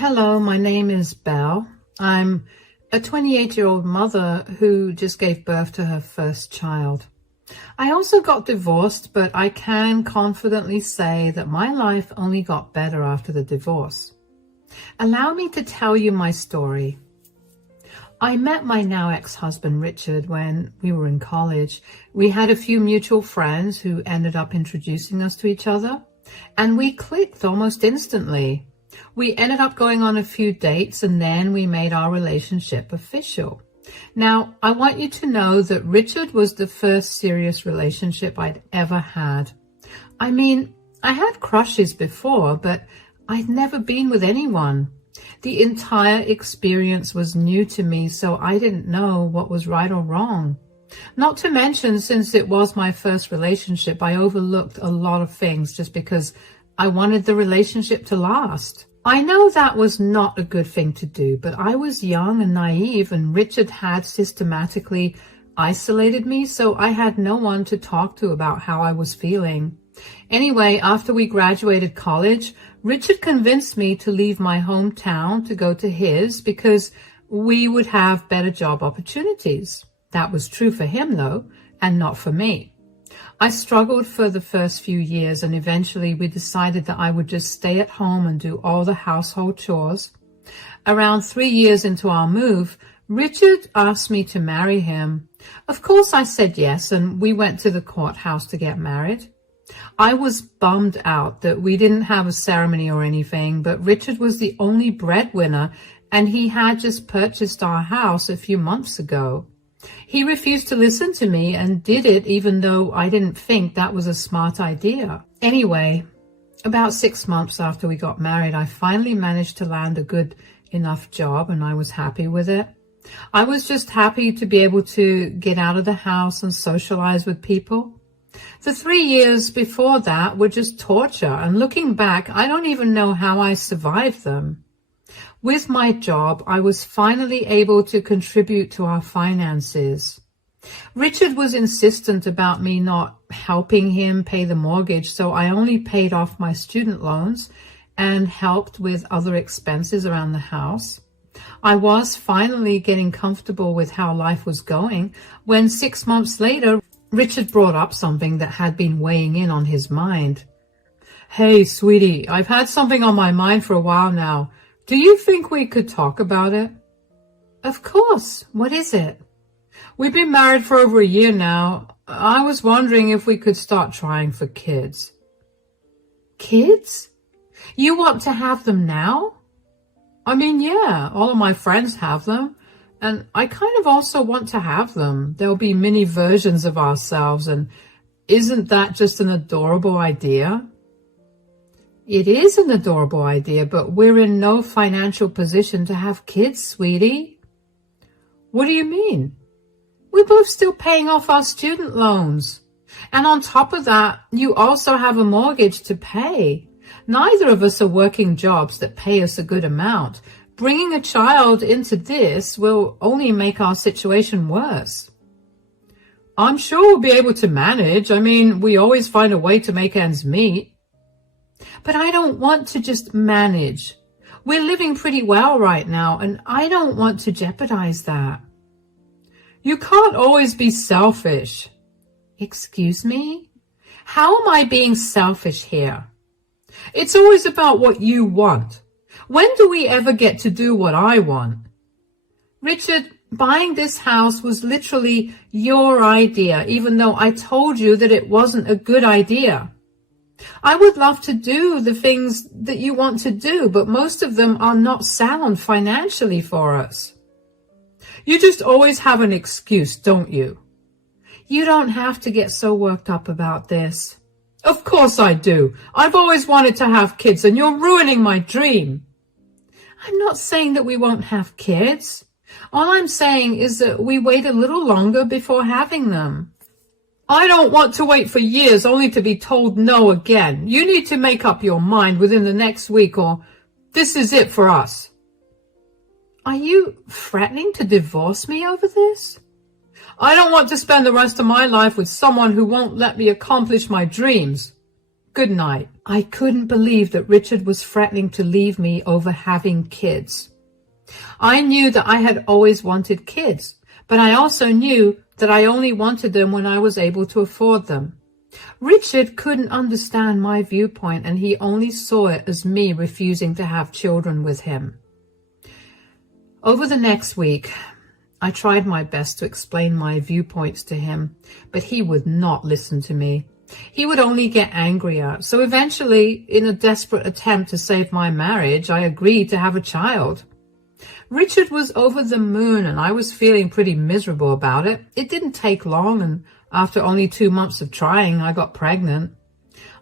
Hello, my name is Belle. I'm a 28-year-old mother who just gave birth to her first child. I also got divorced, but I can confidently say that my life only got better after the divorce. Allow me to tell you my story. I met my now ex-husband Richard when we were in college. We had a few mutual friends who ended up introducing us to each other, and we clicked almost instantly. We ended up going on a few dates, and then we made our relationship official. Now, I want you to know that Richard was the first serious relationship I'd ever had. I mean, I had crushes before, but I'd never been with anyone. The entire experience was new to me, so I didn't know what was right or wrong. Not to mention, since it was my first relationship, I overlooked a lot of things just because I wanted the relationship to last. I know that was not a good thing to do, but I was young and naive, and Richard had systematically isolated me, so I had no one to talk to about how I was feeling. Anyway, after we graduated college, Richard convinced me to leave my hometown to go to his because we would have better job opportunities. That was true for him, though, and not for me. I struggled for the first few years, and eventually we decided that I would just stay at home and do all the household chores. Around 3 years into our move, Richard asked me to marry him. Of course I said yes, and we went to the courthouse to get married. I was bummed out that we didn't have a ceremony or anything, but Richard was the only breadwinner, and he had just purchased our house a few months ago. He refused to listen to me and did it even though I didn't think that was a smart idea. Anyway, about 6 months after we got married, I finally managed to land a good enough job, and I was happy with it. I was just happy to be able to get out of the house and socialize with people. The 3 years before that were just torture, and looking back, I don't even know how I survived them. With my job, I was finally able to contribute to our finances. Richard was insistent about me not helping him pay the mortgage, so I only paid off my student loans and helped with other expenses around the house. I was finally getting comfortable with how life was going when 6 months later, Richard brought up something that had been weighing in on his mind. "Hey, sweetie, I've had something on my mind for a while now. Do you think we could talk about it?" "Of course. What is it?" "We've been married for over a year now. I was wondering if we could start trying for kids." "Kids? You want to have them now?" "I mean, yeah, all of my friends have them. And I kind of also want to have them. There'll be mini versions of ourselves, and isn't that just an adorable idea?" "It is an adorable idea, but we're in no financial position to have kids, sweetie." "What do you mean?" "We're both still paying off our student loans. And on top of that, you also have a mortgage to pay. Neither of us are working jobs that pay us a good amount. Bringing a child into this will only make our situation worse." "I'm sure we'll be able to manage. I mean, we always find a way to make ends meet." "But I don't want to just manage. We're living pretty well right now, and I don't want to jeopardize that." "You can't always be selfish." "Excuse me? How am I being selfish here?" "It's always about what you want. When do we ever get to do what I want?" "Richard, buying this house was literally your idea, even though I told you that it wasn't a good idea. I would love to do the things that you want to do, but most of them are not sound financially for us." "You just always have an excuse, don't you?" "You don't have to get so worked up about this." "Of course I do. I've always wanted to have kids, and you're ruining my dream." "I'm not saying that we won't have kids. All I'm saying is that we wait a little longer before having them." "I don't want to wait for years only to be told no again. You need to make up your mind within the next week, or this is it for us." "Are you threatening to divorce me over this?" "I don't want to spend the rest of my life with someone who won't let me accomplish my dreams. Good night." I couldn't believe that Richard was threatening to leave me over having kids. I knew that I had always wanted kids, but I also knew that I only wanted them when I was able to afford them. Richard couldn't understand my viewpoint, and he only saw it as me refusing to have children with him. Over the next week, I tried my best to explain my viewpoints to him, but he would not listen to me. He would only get angrier. So eventually, in a desperate attempt to save my marriage, I agreed to have a child. Richard was over the moon, and I was feeling pretty miserable about it. It didn't take long, and after only 2 months of trying, I got pregnant.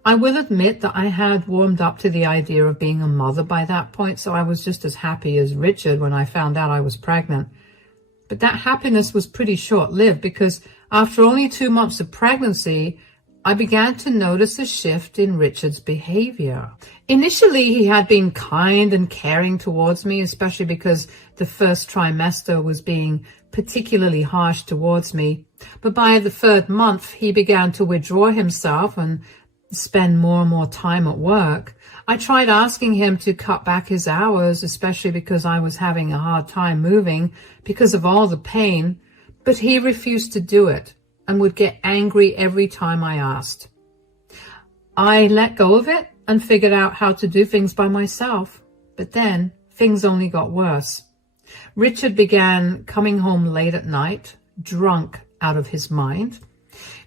I will admit that I had warmed up to the idea of being a mother by that point, so I was just as happy as Richard when I found out I was pregnant. But that happiness was pretty short-lived, because after only 2 months of pregnancy, I began to notice a shift in Richard's behavior. Initially, he had been kind and caring towards me, especially because the first trimester was being particularly harsh towards me. But by the 3rd month, he began to withdraw himself and spend more and more time at work. I tried asking him to cut back his hours, especially because I was having a hard time moving because of all the pain, but he refused to do it and would get angry every time I asked. I let go of it and figured out how to do things by myself, but then things only got worse. Richard began coming home late at night, drunk out of his mind.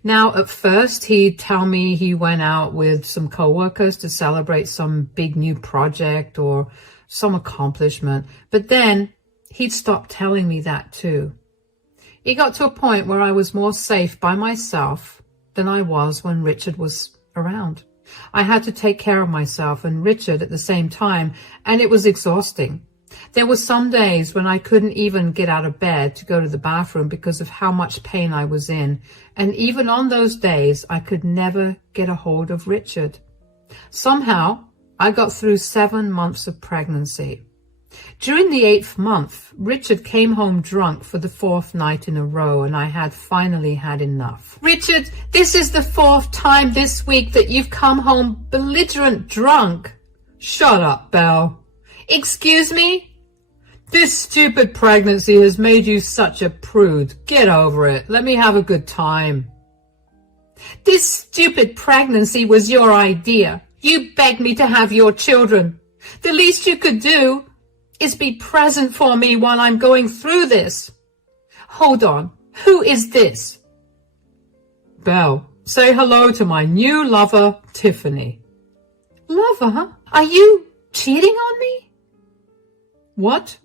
Now, at first, he'd tell me he went out with some coworkers to celebrate some big new project or some accomplishment, but then he'd stop telling me that too. It got to a point where I was more safe by myself than I was when Richard was around. I had to take care of myself and Richard at the same time, and it was exhausting. There were some days when I couldn't even get out of bed to go to the bathroom because of how much pain I was in, and even on those days, I could never get a hold of Richard. Somehow, I got through 7 months of pregnancy. During the 8th month, Richard came home drunk for the 4th night in a row, and I had finally had enough. Richard, this is the 4th time this week that you've come home belligerent drunk. Shut up, Belle. Excuse me? This stupid pregnancy has made you such a prude. Get over it. Let me have a good time. This stupid pregnancy was your idea. You begged me to have your children. The least you could do is be present for me while I'm going through this. Hold on. Who is this? Belle, say hello to my new lover, Tiffany. Lover? Are you cheating on me? What?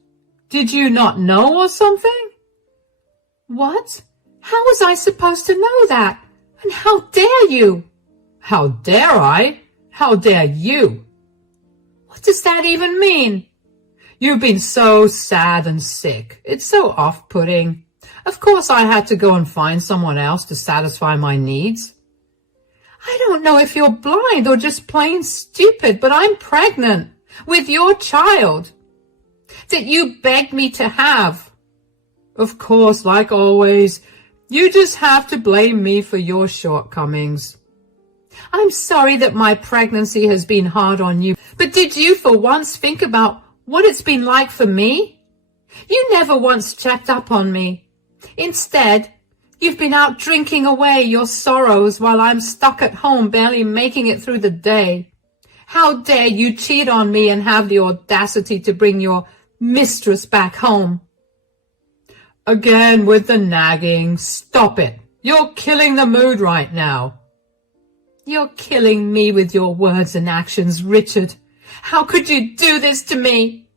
Did you not know or something? What? How was I supposed to know that? And how dare you? How dare I? How dare you? What does that even mean? You've been so sad and sick. It's so off-putting. Of course I had to go and find someone else to satisfy my needs. I don't know if you're blind or just plain stupid, but I'm pregnant with your child that you begged me to have. Of course, like always, you just have to blame me for your shortcomings. I'm sorry that my pregnancy has been hard on you, but did you for once think about what it's been like for me? You never once checked up on me. Instead, you've been out drinking away your sorrows while I'm stuck at home barely making it through the day. How dare you cheat on me and have the audacity to bring your mistress back home? Again with the nagging. Stop it. You're killing the mood right now. You're killing me with your words and actions, Richard. How could you do this to me?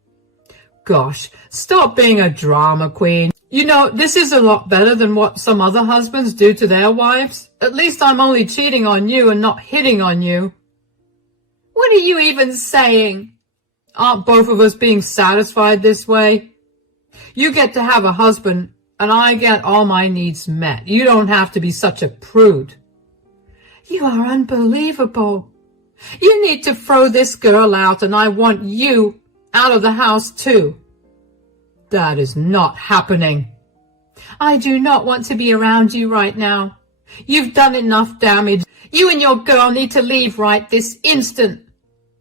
Gosh, stop being a drama queen. You know, this is a lot better than what some other husbands do to their wives. At least I'm only cheating on you and not hitting on you. What are you even saying? Aren't both of us being satisfied this way? You get to have a husband, and I get all my needs met. You don't have to be such a prude. You are unbelievable. You need to throw this girl out, and I want you out of the house too. That is not happening. I do not want to be around you right now. You've done enough damage. You and your girl need to leave right this instant.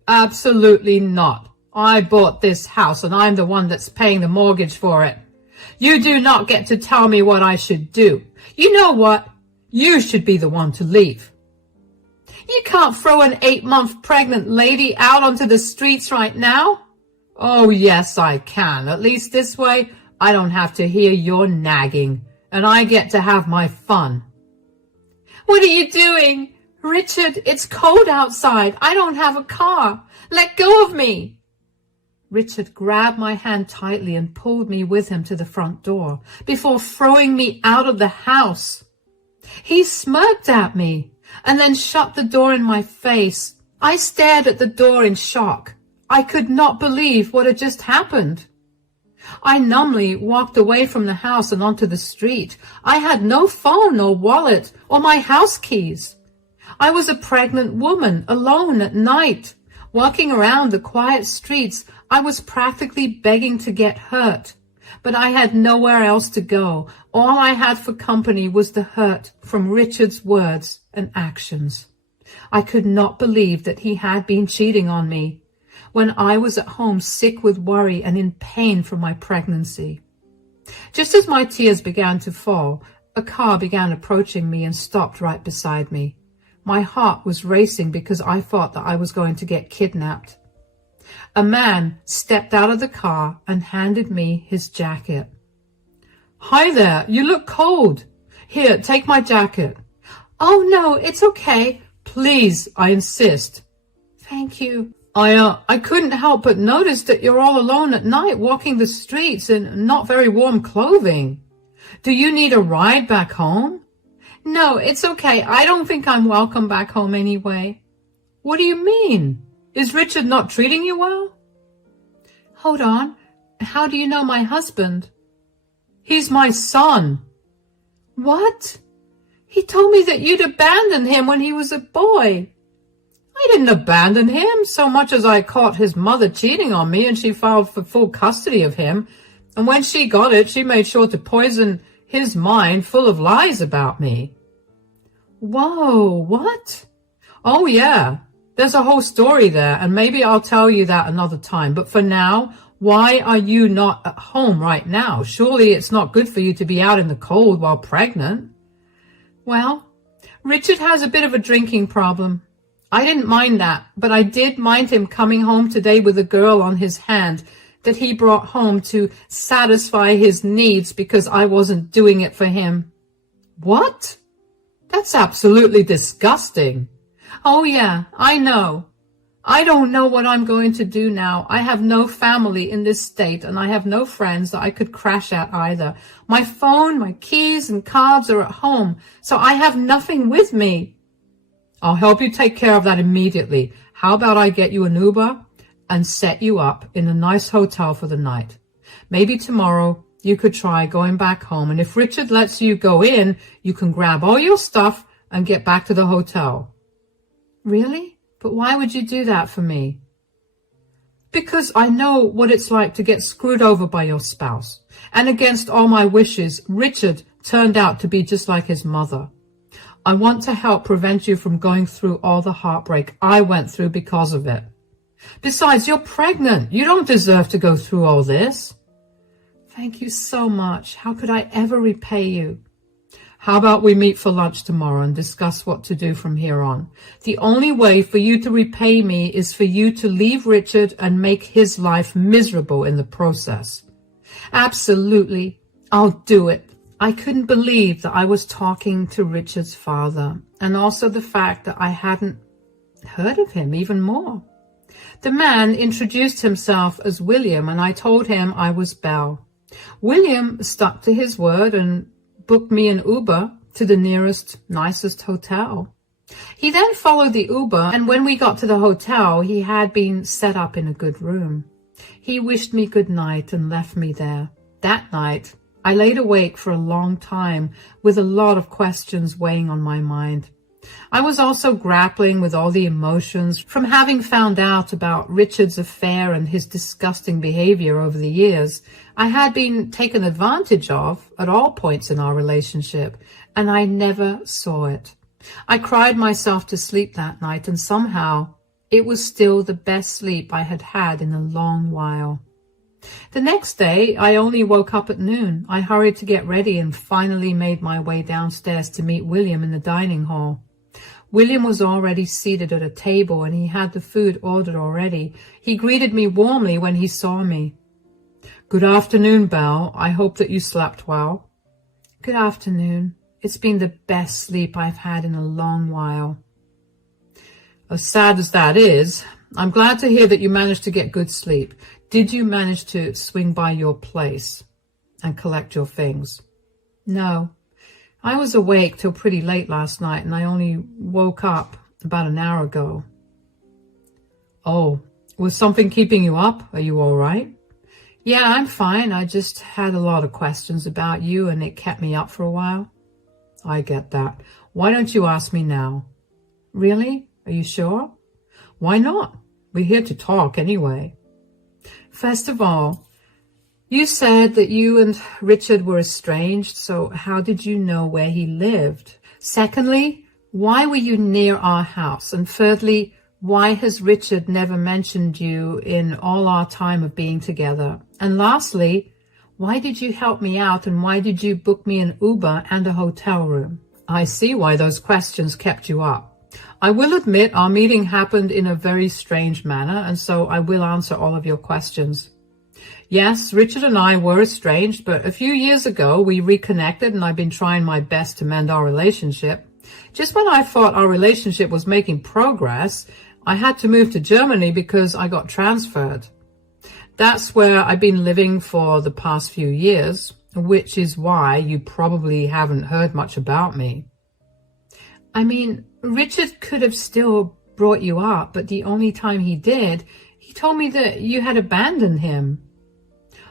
Absolutely not. I bought this house and I'm the one that's paying the mortgage for it. You do not get to tell me what I should do. You know what? You should be the one to leave. You can't throw an 8-month pregnant lady out onto the streets right now. Oh, yes, I can. At least this way, I don't have to hear your nagging, and I get to have my fun. What are you doing? Richard, it's cold outside. I don't have a car. Let go of me. Richard grabbed my hand tightly and pulled me with him to the front door before throwing me out of the house. He smirked at me and then shut the door in my face. I stared at the door in shock. I could not believe what had just happened. I numbly walked away from the house and onto the street. I had no phone or wallet or my house keys. I was a pregnant woman, alone at night. Walking around the quiet streets, I was practically begging to get hurt. But I had nowhere else to go. All I had for company was the hurt from Richard's words and actions. I could not believe that he had been cheating on me when I was at home sick with worry and in pain from my pregnancy. Just as my tears began to fall, a car began approaching me and stopped right beside me. My heart was racing because I thought that I was going to get kidnapped. A man stepped out of the car and handed me his jacket. Hi there, you look cold. Here, take my jacket. Oh no, it's okay. Please, I insist. Thank you. I couldn't help but notice that you're all alone at night walking the streets in not very warm clothing. Do you need a ride back home? No, it's okay. I don't think I'm welcome back home anyway. What do you mean? Is Richard not treating you well? Hold on. How do you know my husband? He's my son. What? He told me that you'd abandoned him when he was a boy. I didn't abandon him so much as I caught his mother cheating on me and she filed for full custody of him. And when she got it, she made sure to poison his mind full of lies about me. Whoa, what? Oh yeah, there's a whole story there, and maybe I'll tell you that another time. But for now, why are you not at home right now? Surely it's not good for you to be out in the cold while pregnant. Well, Richard has a bit of a drinking problem. I didn't mind that, but I did mind him coming home today with a girl on his hand that he brought home to satisfy his needs because I wasn't doing it for him. What? That's absolutely disgusting. Oh yeah, I know. I don't know what I'm going to do now. I have no family in this state and I have no friends that I could crash at either. My phone, my keys and cards are at home, so I have nothing with me. I'll help you take care of that immediately. How about I get you an Uber and set you up in a nice hotel for the night? Maybe tomorrow you could try going back home, and if Richard lets you go in, you can grab all your stuff and get back to the hotel. Really? But why would you do that for me? Because I know what it's like to get screwed over by your spouse. And against all my wishes, Richard turned out to be just like his mother. I want to help prevent you from going through all the heartbreak I went through because of it. Besides, you're pregnant. You don't deserve to go through all this. Thank you so much. How could I ever repay you? How about we meet for lunch tomorrow and discuss what to do from here on? The only way for you to repay me is for you to leave Richard and make his life miserable in the process. Absolutely. I'll do it. I couldn't believe that I was talking to Richard's father, and also the fact that I hadn't heard of him even more. The man introduced himself as William, and I told him I was Belle. William stuck to his word and booked me an Uber to the nearest, nicest hotel. He then followed the Uber, and when we got to the hotel, he had been set up in a good room. He wished me good night and left me there. That night, I laid awake for a long time with a lot of questions weighing on my mind. I was also grappling with all the emotions from having found out about Richard's affair and his disgusting behavior over the years. I had been taken advantage of at all points in our relationship, and I never saw it. I cried myself to sleep that night, and somehow it was still the best sleep I had had in a long while. The next day, I only woke up at noon. I hurried to get ready and finally made my way downstairs to meet William in the dining hall. William was already seated at a table, and he had the food ordered already. He greeted me warmly when he saw me. "Good afternoon, Belle. I hope that you slept well." "Good afternoon. It's been the best sleep I've had in a long while." "As sad as that is, I'm glad to hear that you managed to get good sleep. Did you manage to swing by your place and collect your things?" "No. I was awake till pretty late last night, and I only woke up about an hour ago." "Oh, was something keeping you up? Are you all right?" "Yeah, I'm fine. I just had a lot of questions about you, and it kept me up for a while." "I get that. Why don't you ask me now?" "Really? Are you sure?" "Why not? We're here to talk anyway." "First of all, you said that you and Richard were estranged, so how did you know where he lived? Secondly, why were you near our house? And thirdly, why has Richard never mentioned you in all our time of being together? And lastly, why did you help me out, and why did you book me an Uber and a hotel room?" "I see why those questions kept you up. I will admit our meeting happened in a very strange manner, and so I will answer all of your questions. Yes, Richard and I were estranged, but a few years ago we reconnected, and I've been trying my best to mend our relationship. Just when I thought our relationship was making progress, I had to move to Germany because I got transferred. That's where I've been living for the past few years, which is why you probably haven't heard much about me." "I mean, Richard could have still brought you up, but the only time he did, he told me that you had abandoned him."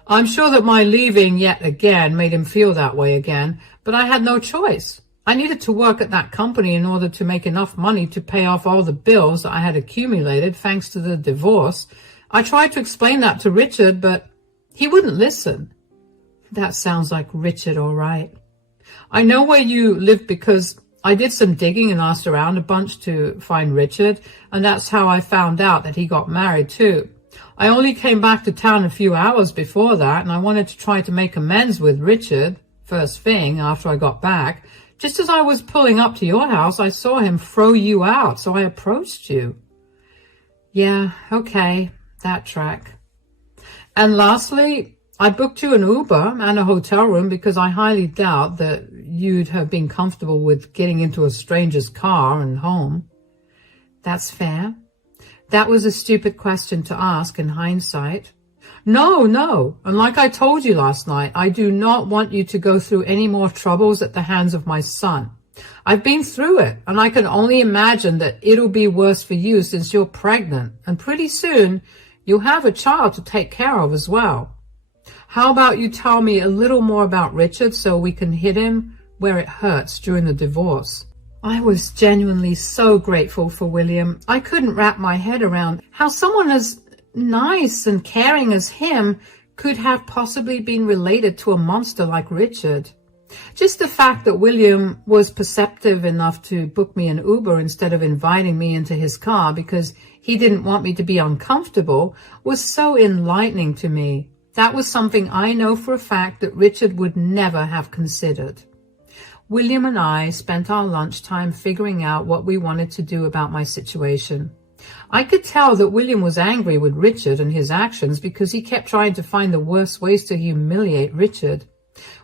"I'm sure that my leaving yet again made him feel that way again, but I had no choice. I needed to work at that company in order to make enough money to pay off all the bills that I had accumulated thanks to the divorce. I tried to explain that to Richard, but he wouldn't listen." "That sounds like Richard, all right." "I know where you live because I did some digging and asked around a bunch to find Richard, and that's how I found out that he got married too. I only came back to town a few hours before that, and I wanted to try to make amends with Richard first thing after I got back. Just as I was pulling up to your house, I saw him throw you out, so I approached you." "Yeah, okay, that track." "And lastly, I booked you an Uber and a hotel room because I highly doubt that you'd have been comfortable with getting into a stranger's car and home." "That's fair. That was a stupid question to ask in hindsight." No. And like I told you last night, I do not want you to go through any more troubles at the hands of my son. I've been through it, and I can only imagine that it'll be worse for you since you're pregnant, and pretty soon you'll have a child to take care of as well. How about you tell me a little more about Richard so we can hit him where it hurts during the divorce?" I was genuinely so grateful for William. I couldn't wrap my head around how someone as nice and caring as him could have possibly been related to a monster like Richard. Just the fact that William was perceptive enough to book me an Uber instead of inviting me into his car because he didn't want me to be uncomfortable was so enlightening to me. That was something I know for a fact that Richard would never have considered. William and I spent our lunchtime figuring out what we wanted to do about my situation. I could tell that William was angry with Richard and his actions because he kept trying to find the worst ways to humiliate Richard.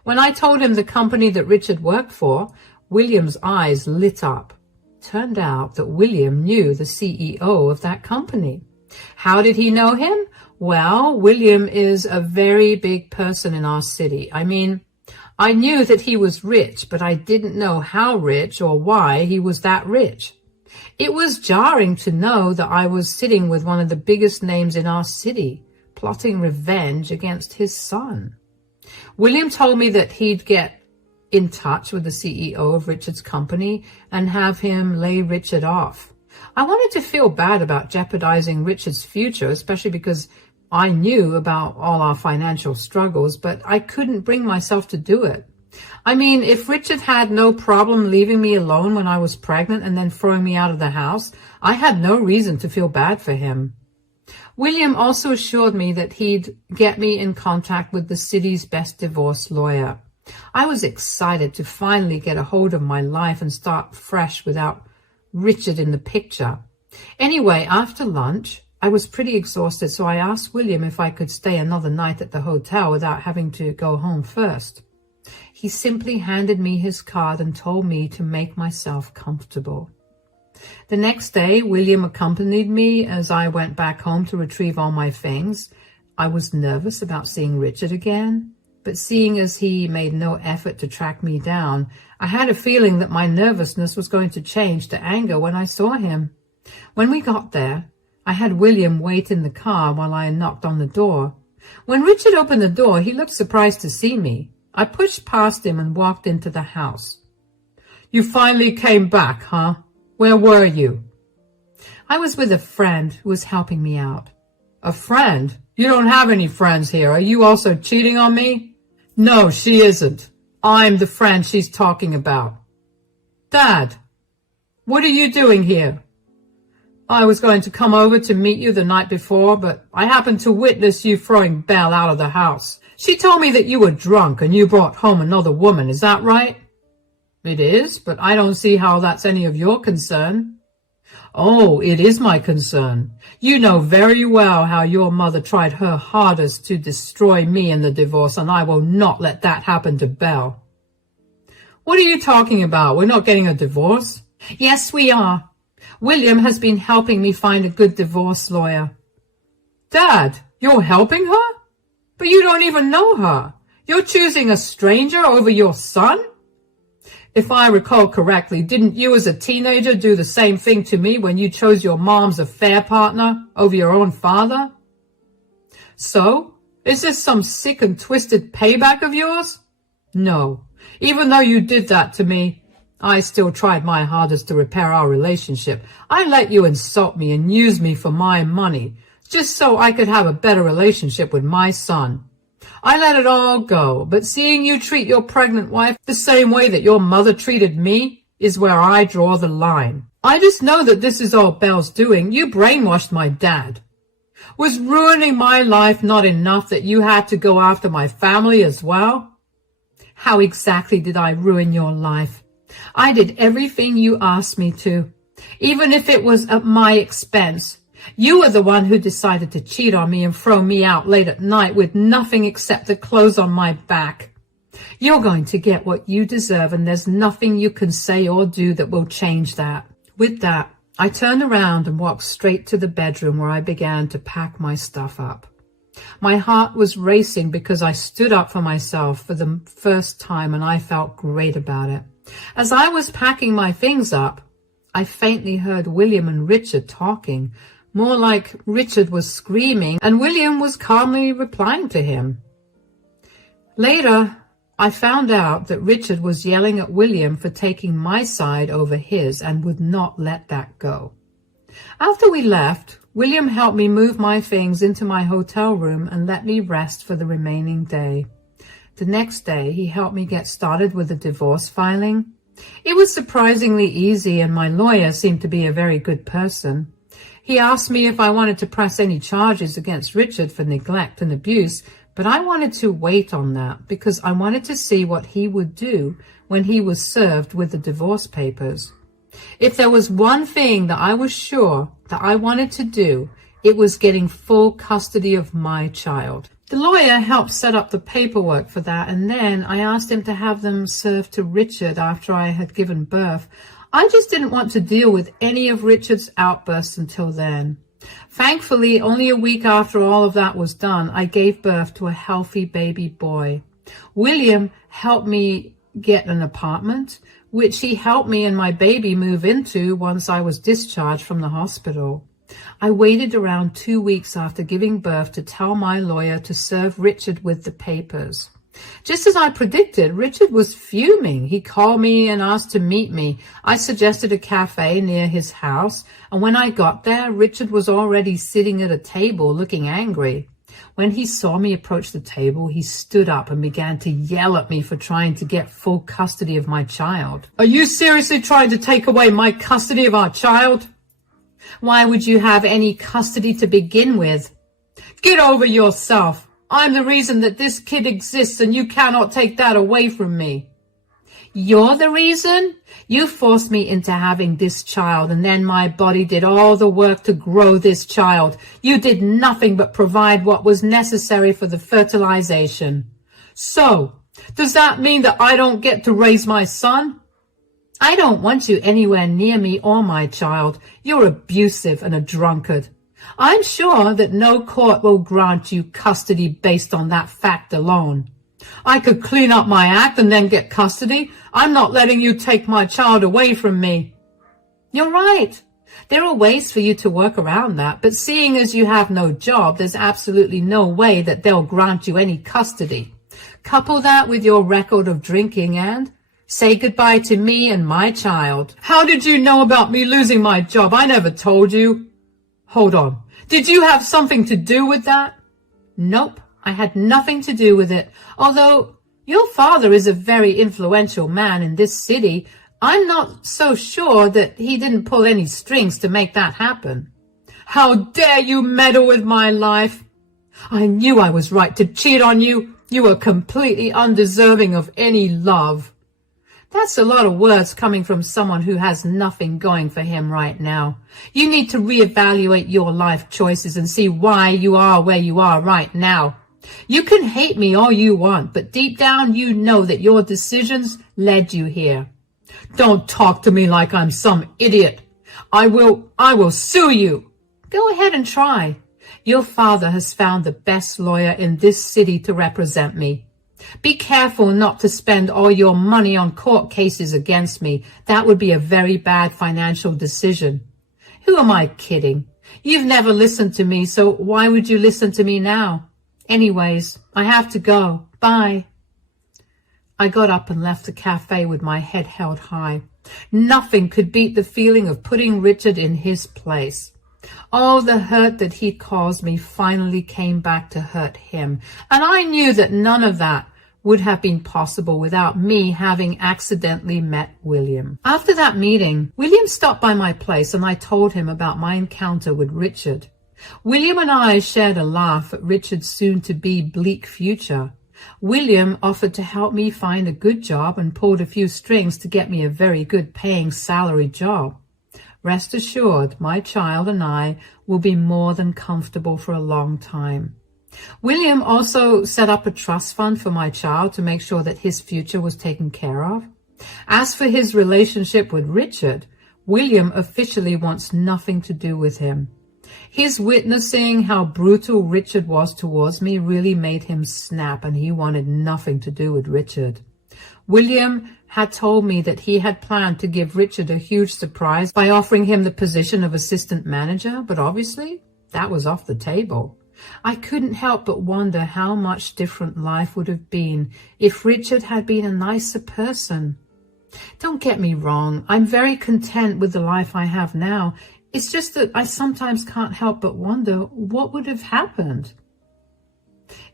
When I told him the company that Richard worked for, William's eyes lit up. Turned out that William knew the CEO of that company. How did he know him? Well, William is a very big person in our city. I mean, I knew that he was rich, but I didn't know how rich or why he was that rich. It was jarring to know that I was sitting with one of the biggest names in our city, plotting revenge against his son. William told me that he'd get in touch with the CEO of Richard's company and have him lay Richard off. I wanted to feel bad about jeopardizing Richard's future, especially because I knew about all our financial struggles, but I couldn't bring myself to do it. I mean, if Richard had no problem leaving me alone when I was pregnant and then throwing me out of the house, I had no reason to feel bad for him. William also assured me that he'd get me in contact with the city's best divorce lawyer. I was excited to finally get a hold of my life and start fresh without Richard in the picture. Anyway, after lunch, I was pretty exhausted, so I asked William if I could stay another night at the hotel without having to go home first. He simply handed me his card and told me to make myself comfortable. The next day, William accompanied me as I went back home to retrieve all my things. I was nervous about seeing Richard again, but seeing as he made no effort to track me down, I had a feeling that my nervousness was going to change to anger when I saw him. When we got there, I had William wait in the car while I knocked on the door. When Richard opened the door, he looked surprised to see me. I pushed past him and walked into the house. "You finally came back, huh? Where were you?" "I was with a friend who was helping me out." "A friend? You don't have any friends here. Are you also cheating on me?" "No, she isn't. I'm the friend she's talking about." "Dad, what are you doing here?" "I was going to come over to meet you the night before, but I happened to witness you throwing Belle out of the house. She told me that you were drunk and you brought home another woman. Is that right?" "It is, but I don't see how that's any of your concern." "Oh, it is my concern. You know very well how your mother tried her hardest to destroy me in the divorce, and I will not let that happen to Belle." "What are you talking about? We're not getting a divorce." "Yes, we are. William has been helping me find a good divorce lawyer." "Dad, you're helping her? But you don't even know her. You're choosing a stranger over your son?" "If I recall correctly, didn't you as a teenager do the same thing to me when you chose your mom's affair partner over your own father?" "So, is this some sick and twisted payback of yours?" "No. Even though you did that to me, I still tried my hardest to repair our relationship. I let you insult me and use me for my money, just so I could have a better relationship with my son. I let it all go, but seeing you treat your pregnant wife the same way that your mother treated me is where I draw the line. I just know that this is all Belle's doing. You brainwashed my dad. Was ruining my life not enough that you had to go after my family as well?" "How exactly did I ruin your life? I did everything you asked me to, even if it was at my expense. You were the one who decided to cheat on me and throw me out late at night with nothing except the clothes on my back. You're going to get what you deserve, and there's nothing you can say or do that will change that." With that, I turned around and walked straight to the bedroom where I began to pack my stuff up. My heart was racing because I stood up for myself for the first time, and I felt great about it. As I was packing my things up, I faintly heard William and Richard talking. More like Richard was screaming and William was calmly replying to him. Later, I found out that Richard was yelling at William for taking my side over his and would not let that go. After we left, William helped me move my things into my hotel room and let me rest for the remaining day. The next day, he helped me get started with the divorce filing. It was surprisingly easy, and my lawyer seemed to be a very good person. He asked me if I wanted to press any charges against Richard for neglect and abuse, but I wanted to wait on that because I wanted to see what he would do when he was served with the divorce papers. If there was one thing that I was sure that I wanted to do, it was getting full custody of my child. The lawyer helped set up the paperwork for that, and then I asked him to have them served to Richard after I had given birth. I just didn't want to deal with any of Richard's outbursts until then. Thankfully, only a week after all of that was done, I gave birth to a healthy baby boy. William helped me get an apartment, which he helped me and my baby move into once I was discharged from the hospital. I waited around 2 weeks after giving birth to tell my lawyer to serve Richard with the papers. Just as I predicted, Richard was fuming. He called me and asked to meet me. I suggested a cafe near his house, and when I got there, Richard was already sitting at a table looking angry. When he saw me approach the table, he stood up and began to yell at me for trying to get full custody of my child. Are you seriously trying to take away my custody of our child? Why would you have any custody to begin with? Get over yourself. I'm the reason that this kid exists, and you cannot take that away from me. You're the reason? You forced me into having this child, and then my body did all the work to grow this child. You did nothing but provide what was necessary for the fertilization. So, does that mean that I don't get to raise my son? I don't want you anywhere near me or my child. You're abusive and a drunkard. I'm sure that no court will grant you custody based on that fact alone. I could clean up my act and then get custody. I'm not letting you take my child away from me. You're right. There are ways for you to work around that, but seeing as you have no job, there's absolutely no way that they'll grant you any custody. Couple that with your record of drinking and say goodbye to me and my child. How did you know about me losing my job? I never told you. Hold on. Did you have something to do with that? Nope. I had nothing to do with it. Although your father is a very influential man in this city, I'm not so sure that he didn't pull any strings to make that happen. How dare you meddle with my life? I knew I was right to cheat on you. You were completely undeserving of any love. That's a lot of words coming from someone who has nothing going for him right now. You need to reevaluate your life choices and see why you are where you are right now. You can hate me all you want, but deep down you know that your decisions led you here. Don't talk to me like I'm some idiot. I will sue you. Go ahead and try. Your father has found the best lawyer in this city to represent me. Be careful not to spend all your money on court cases against me. That would be a very bad financial decision. Who am I kidding? You've never listened to me, so why would you listen to me now? Anyways, I have to go. Bye. I got up and left the cafe with my head held high. Nothing could beat the feeling of putting Richard in his place. All the hurt that he caused me finally came back to hurt him, and I knew that none of that would have been possible without me having accidentally met William. After that meeting, William stopped by my place and I told him about my encounter with Richard. William and I shared a laugh at Richard's soon-to-be bleak future. William offered to help me find a good job and pulled a few strings to get me a very good paying salary job. Rest assured, my child and I will be more than comfortable for a long time. William also set up a trust fund for my child to make sure that his future was taken care of. As for his relationship with Richard, William officially wants nothing to do with him. His witnessing how brutal Richard was towards me really made him snap, and he wanted nothing to do with Richard. William had told me that he had planned to give Richard a huge surprise by offering him the position of assistant manager, but obviously that was off the table. I couldn't help but wonder how much different life would have been if Richard had been a nicer person. Don't get me wrong, I'm very content with the life I have now. It's just that I sometimes can't help but wonder what would have happened.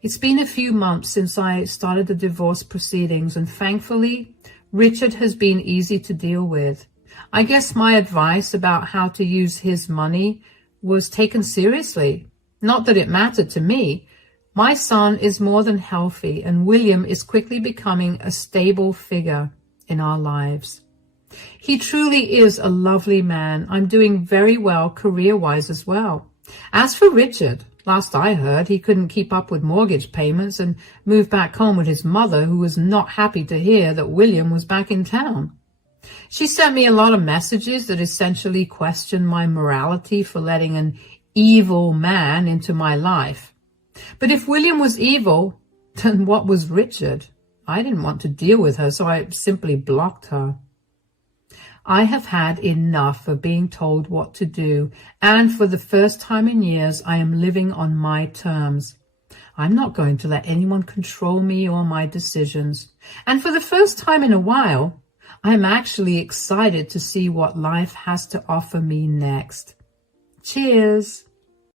It's been a few months since I started the divorce proceedings, and thankfully, Richard has been easy to deal with. I guess my advice about how to use his money was taken seriously. Not that it mattered to me. My son is more than healthy, and William is quickly becoming a stable figure in our lives. He truly is a lovely man. I'm doing very well career-wise as well. As for Richard, last I heard, he couldn't keep up with mortgage payments and moved back home with his mother, who was not happy to hear that William was back in town. She sent me a lot of messages that essentially questioned my morality for letting an evil man into my life. But if William was evil, then what was Richard? I didn't want to deal with her, so I simply blocked her. I have had enough of being told what to do, and for the first time in years, I am living on my terms. I'm not going to let anyone control me or my decisions. And for the first time in a while, I'm actually excited to see what life has to offer me next. Cheers!